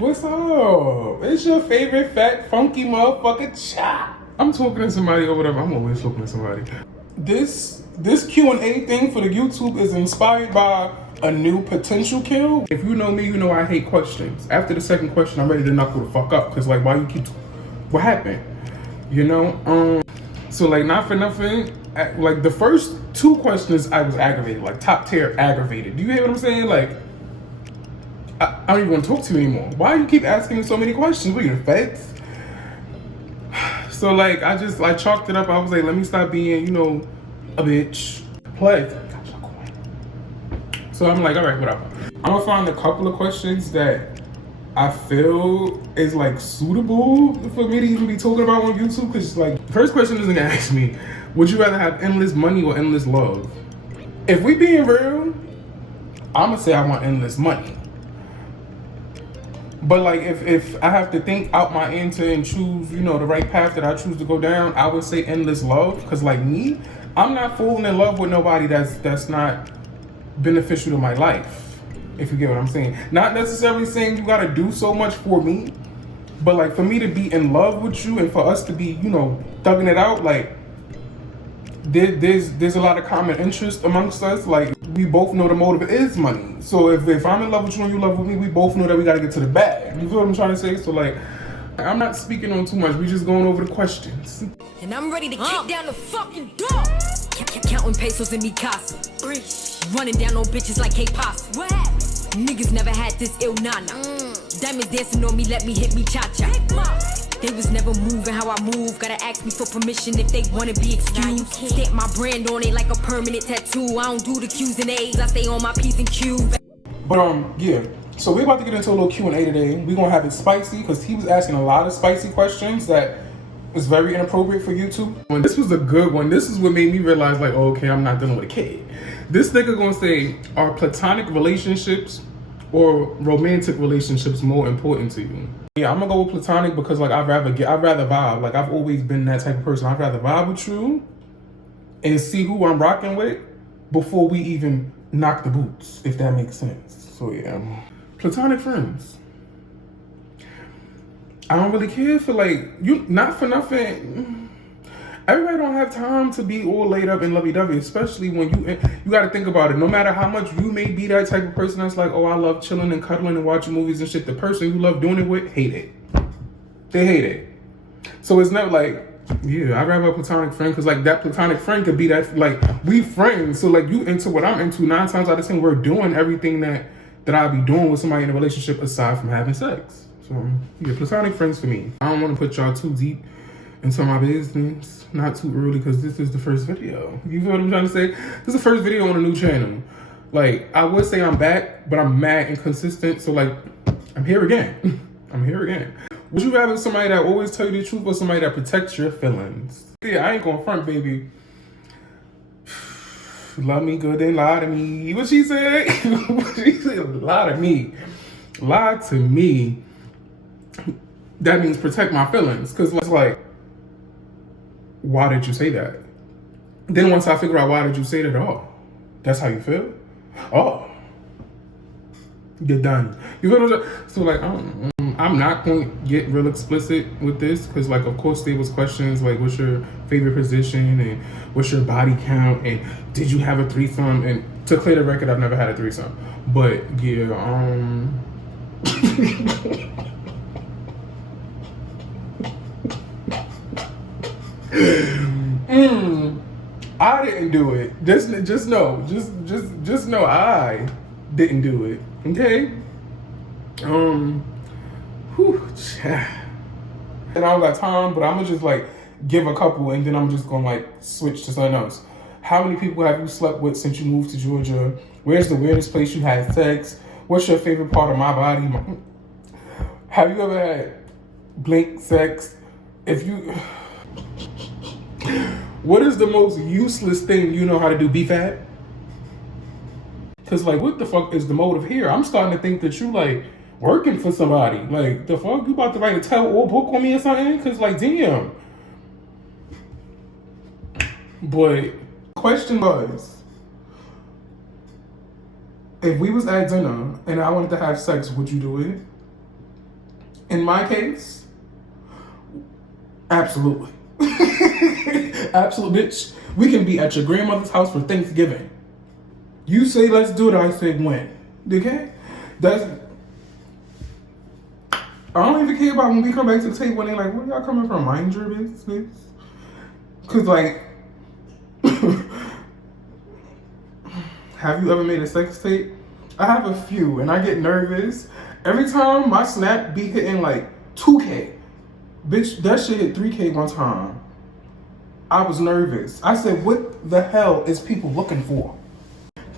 What's up? It's your favorite fat, funky motherfucker Chop. I'm talking to somebody or whatever. I'm always talking to somebody. This Q A thing for the YouTube is inspired by a new potential kill. If you know me, you know I hate questions. After the second question, I'm ready to knuckle the fuck up. Cause like, why you keep, what happened? You know? So like, not for nothing, like the first two questions I was aggravated, like top tier aggravated. Do you hear what I'm saying? Like, I don't even want to talk to you anymore. Why do you keep asking me so many questions? What are you, the feds? So like, I chalked it up. I was like, let me stop being, you know, a bitch. Play. So I'm like, all right, whatever. I'm gonna find a couple of questions that I feel is like suitable for me to even be talking about on YouTube. Cause like, first question is gonna ask me, would you rather have endless money or endless love? If we being real, I'm gonna say I want endless money. But like, if I have to think out my answer and choose, you know, the right path that I choose to go down, I would say endless love. Cause like me, I'm not falling in love with nobody that's not beneficial to my life. If you get what I'm saying. Not necessarily saying you gotta do so much for me, but like for me to be in love with you and for us to be, you know, thugging it out, like there's a lot of common interest amongst us. Like we both know the motive is money. So if I'm in love with you and you love with me, we both know that we gotta get to the bag. You feel what I'm trying to say? So like, I'm not speaking on too much. We just going over the questions. And I'm ready to kick down the fucking door. Counting pesos in me casa. Running down on bitches like K-Pasta. What? Niggas never had this ill nana. Diamonds dancing on me, let me hit me cha-cha. They was never moving how I move. Gotta ask me for permission if they wanna be excused. Stamp my brand on it like a permanent tattoo. I don't do the Q's and A's, I stay on my P's and Q's. But yeah, so we're about to get into a little Q&A today. We're gonna have it spicy because he was asking a lot of spicy questions that is very inappropriate for YouTube. When this was a good one, this is what made me realize like, oh, okay, I'm not dealing with a kid. This nigga gonna say, are platonic relationships or romantic relationships more important to you? Yeah, I'm gonna go with platonic because like I'd rather vibe. Like I've always been that type of person. I'd rather vibe with you and see who I'm rocking with before we even knock the boots, if that makes sense. So yeah, platonic friends. I don't really care for like, you, not for nothing. Everybody don't have time to be all laid up and lovey-dovey, especially when you got to think about it. No matter how much you may be that type of person that's like, oh, I love chilling and cuddling and watching movies and shit, the person you love doing it with, hate it. They hate it. So it's not like, yeah, I'd rather a platonic friend because like that platonic friend could be that, like, we friends. So like you into what I'm into, 9 times out of 10, we're doing everything that I'd be doing with somebody in a relationship aside from having sex. So yeah, platonic friends for me. I don't want to put y'all too deep into my business, not too early, because this is the first video. You feel what I'm trying to say? This is the first video on a new channel. Like, I would say I'm back, but I'm mad inconsistent, so like, I'm here again. I'm here again. Would you rather somebody that always tell you the truth or somebody that protects your feelings? Yeah, I ain't gonna front, baby. Love me good and lie to me. What she said? What she said? Lie to me. Lie to me. That means protect my feelings, because it's like, why did you say that? Then once I figure out why did you say that, oh, that's how you feel? Oh, you're done. You feel what I'm saying? So like, I'm not going to get real explicit with this because like, of course there was questions like, what's your favorite position and what's your body count and did you have a threesome? And to clear the record, I've never had a threesome. But yeah, I didn't do it. Just know I didn't do it. Okay. And I don't got time, but I'm gonna just like give a couple, and then I'm just gonna like switch to something else. How many people have you slept with since you moved to Georgia? Where's the weirdest place you had sex? What's your favorite part of my body? Have you ever had blink sex? If you, what is the most useless thing you know how to do? Be fat? Cause like, what the fuck is the motive here? I'm starting to think that you like working for somebody. Like, the fuck, you about to write a tell-all book on me or something? Cause like, damn. But question was, if we was at dinner and I wanted to have sex, would you do it? In my case, absolutely. Absolute bitch. We can be at your grandmother's house for Thanksgiving. You say let's do it, I say when. Okay? That's I don't even care about when we come back to the table and they're like, where y'all coming from? Mind your business. Cause like have you ever made a sex tape? I have a few and I get nervous. Every time my snap be hitting like 2K. Bitch, that shit hit 3K one time. I was nervous. I said, what the hell is people looking for?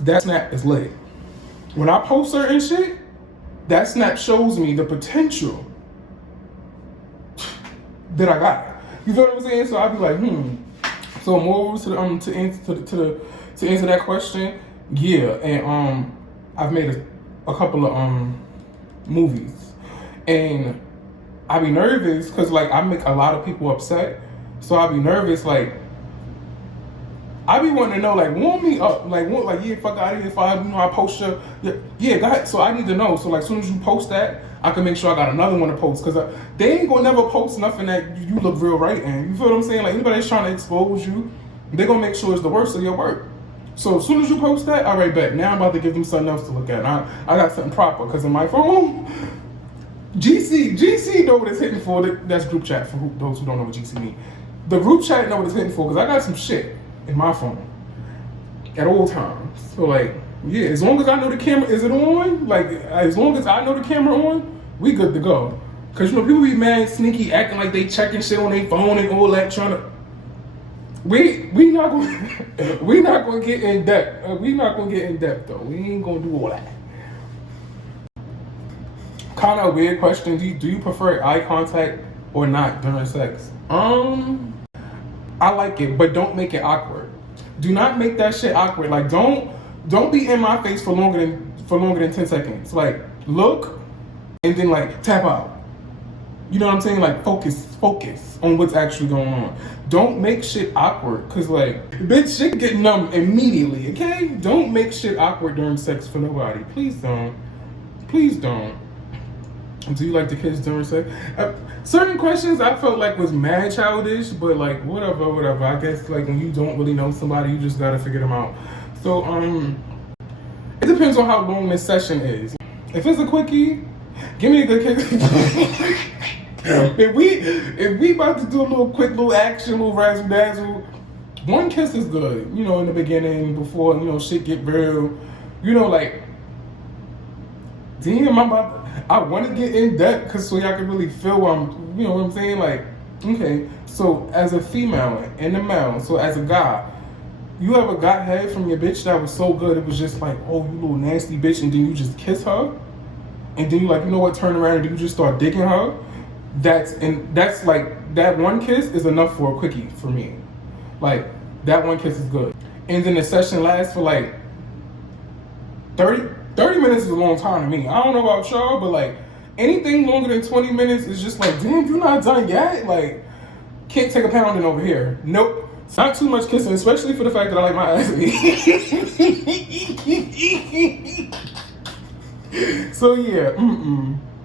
That snap is lit. When I post certain shit, that snap shows me the potential that I got. You feel what I'm saying? So I'd be like, So more to the to answer that question, yeah. And I've made a couple of movies, and I be nervous because like I make a lot of people upset. So I be nervous, like I be wanting to know, like warm me up, like yeah, fuck out of here. If I I post your yeah, go ahead. So I need to know. So like as soon as you post that, I can make sure I got another one to post because they ain't gonna never post nothing that you look real right in. You feel what I'm saying? Like anybody that's trying to expose you, they gonna make sure it's the worst of your work. So as soon as you post that, all right, bet. Now I'm about to give them something else to look at. I got something proper because in my phone, GC know what it's hitting for. That's group chat for those who don't know what GC mean. The group chat know what it's hitting for because I got some shit in my phone at all times. So like, yeah, as long as I know the camera, is it on? Like, as long as I know the camera on, we good to go. Cause you know people be mad, sneaky, acting like they checking shit on their phone and all that, trying to. We not gonna get in depth. We not gonna get in depth though. We ain't gonna do all that. Kind of weird question. Do you prefer eye contact or not during sex? I like it, but don't make it awkward. Do not make that shit awkward. Like don't be in my face for longer than 10 seconds. Like look and then like tap out. You know what I'm saying? Like focus on what's actually going on. Don't make shit awkward, cause like bitch shit get numb immediately, okay? Don't make shit awkward during sex for nobody. Please don't. Please don't. Do you like the kids during sex? Certain questions I felt like was mad childish, but like whatever. I guess like when you don't really know somebody, you just gotta figure them out. So it depends on how long this session is. If it's a quickie, give me a good kiss. If we about to do a little quick little action, little razzle dazzle, one kiss is good. You know, in the beginning before shit get real. You know, like damn, I want to get in depth so y'all can really feel what you know what I'm saying? Like, okay, so as a female and a male, so as a guy, you ever got head from your bitch that was so good, it was just like, oh, you little nasty bitch, and then you just kiss her? And then you like, you know what, turn around and then you just start digging her? That's like, that one kiss is enough for a quickie for me. Like, that one kiss is good. And then the session lasts for like 30 minutes is a long time to me. I don't know about y'all, but like anything longer than 20 minutes is just like, damn, you're not done yet? Like, can't take a pounding over here. Nope. It's not too much kissing, especially for the fact that I like my ass to eat. So yeah,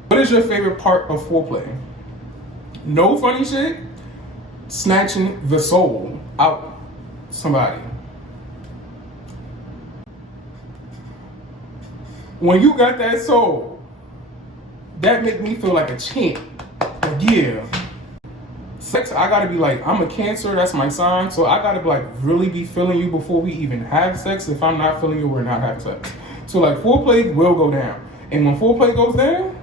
What is your favorite part of foreplay? No funny shit. Snatching the soul out somebody. When you got that soul, that make me feel like a champ. Like, yeah. Sex, I gotta be like, I'm a Cancer, that's my sign, so I gotta like really be feeling you before we even have sex. If I'm not feeling you, we're not having sex. So like foreplay will go down. And when foreplay goes down,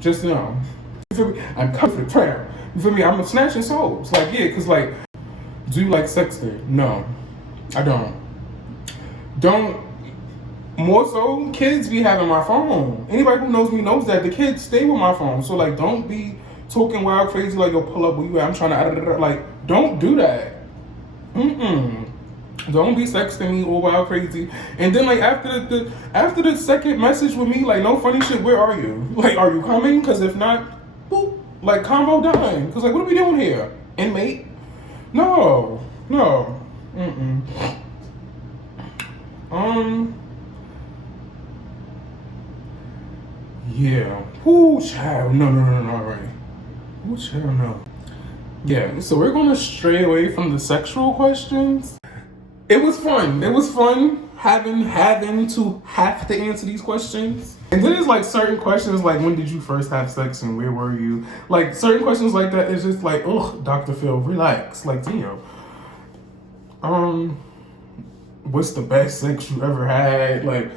just know. You feel me? I'm coming for the crown. You feel me? I'm a snatching souls. Like, yeah, cause like, do you like sexting? No, I don't. More so, kids be having my phone. Anybody who knows me knows that the kids stay with my phone. So like, don't be talking wild crazy like, yo, pull up where you at. I'm trying to like, don't do that. Don't be sexting me all wild crazy. And then like after the second message with me, like no funny shit. Where are you? Like, are you coming? Cause if not, boop. Like convo done. Cause like, what are we doing here? Inmate? No. Yeah. Ooh, child. No, right. Ooh, child, no. Yeah, so we're gonna stray away from the sexual questions. It was fun. It was fun having to have to answer these questions. And then there's like certain questions like when did you first have sex and where were you? Like certain questions like that is just like, ugh, Dr. Phil, relax. Like, damn. What's the best sex you ever had? Like,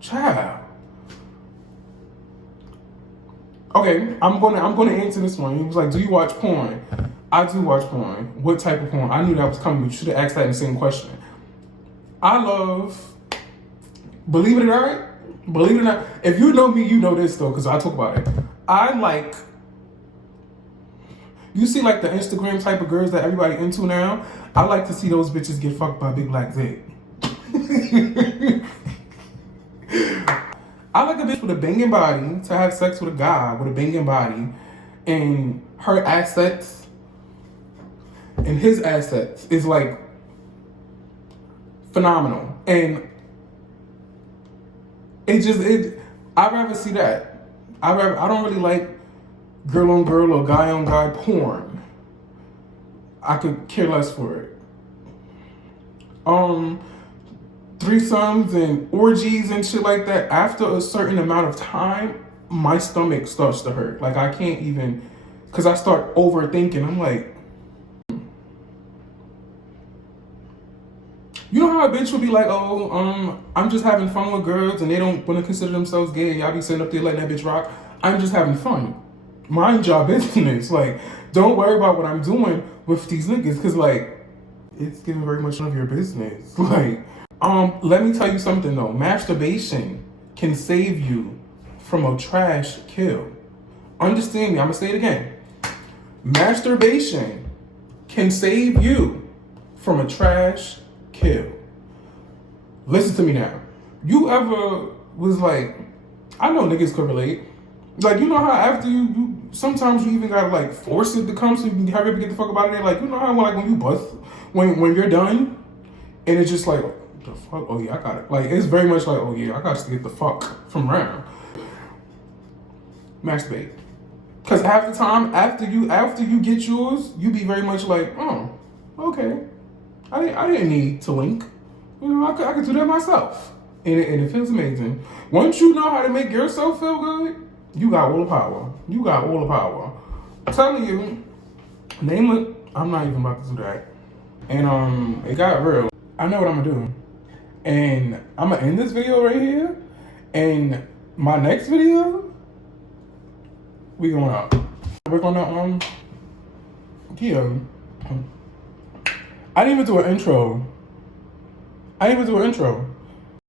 child. Okay, I'm gonna answer this one. He was like, do you watch porn? I do watch porn. What type of porn? I knew that was coming. You should have asked that in the same question. I love, believe it or not, if you know me, you know this though, because I talk about it. I like, you see like the Instagram type of girls that everybody into now? I like to see those bitches get fucked by Big Black Dick. I like a bitch with a banging body to have sex with a guy with a banging body and her assets and his assets is like phenomenal. And I'd rather see that. I don't really like girl on girl or guy on guy porn. I could care less for it. Threesomes and orgies and shit like that, after a certain amount of time, my stomach starts to hurt. Like I can't even, cause I start overthinking. I'm like, you know how a bitch would be like, oh, I'm just having fun with girls and they don't want to consider themselves gay. Y'all be sitting up there letting that bitch rock. I'm just having fun. Mind your business. Like, don't worry about what I'm doing with these niggas, cause like, it's getting very much none of your business. Like, let me tell you something though. Masturbation can save you from a trash kill. Understand me, I'm gonna say it again. Masturbation can save you from a trash kill. Listen to me now. You ever was like, I know niggas could relate. Like, you know how after you sometimes you even gotta like force it to come so you can hurry up and get the fuck up out of there. Like, you know how like when you bust, when you're done, and it's just like, the fuck? Oh yeah, I got it. Like, it's very much like, oh yeah, I got to get the fuck from around. Masturbate. Cause half the time after you get yours, you be very much like, oh, okay. I didn't need to link. You know, I could do that myself. And it feels amazing. Once you know how to make yourself feel good, you got all the power. You got all the power. I'm telling you, name it. I'm not even about to do that. And it got real. I know what I'm gonna do. And I'm gonna end this video right here. And my next video, we going up. We're gonna yeah. I didn't even do an intro.